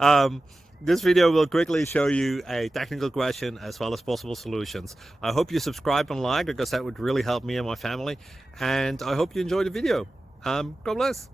um, this video will quickly show you a technical question as well as possible solutions. I hope you subscribe and like, because that would really help me and my family. And I hope you enjoy the video. God bless.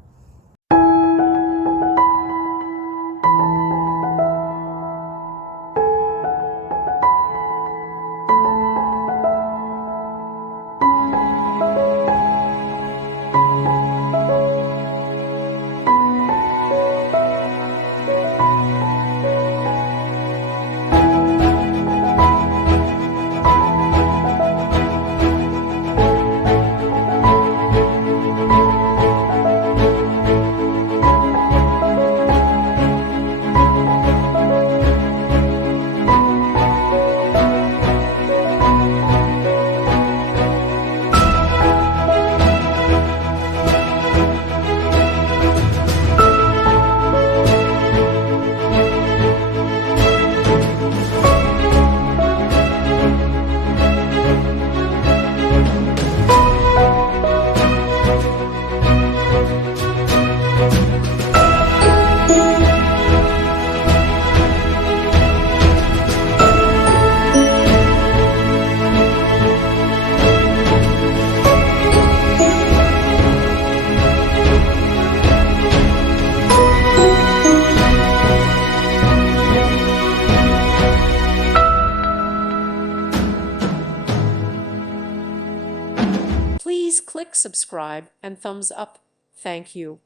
Please click subscribe and thumbs up. Thank you.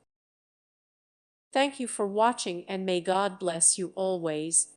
Thank you for watching, and may God bless you always.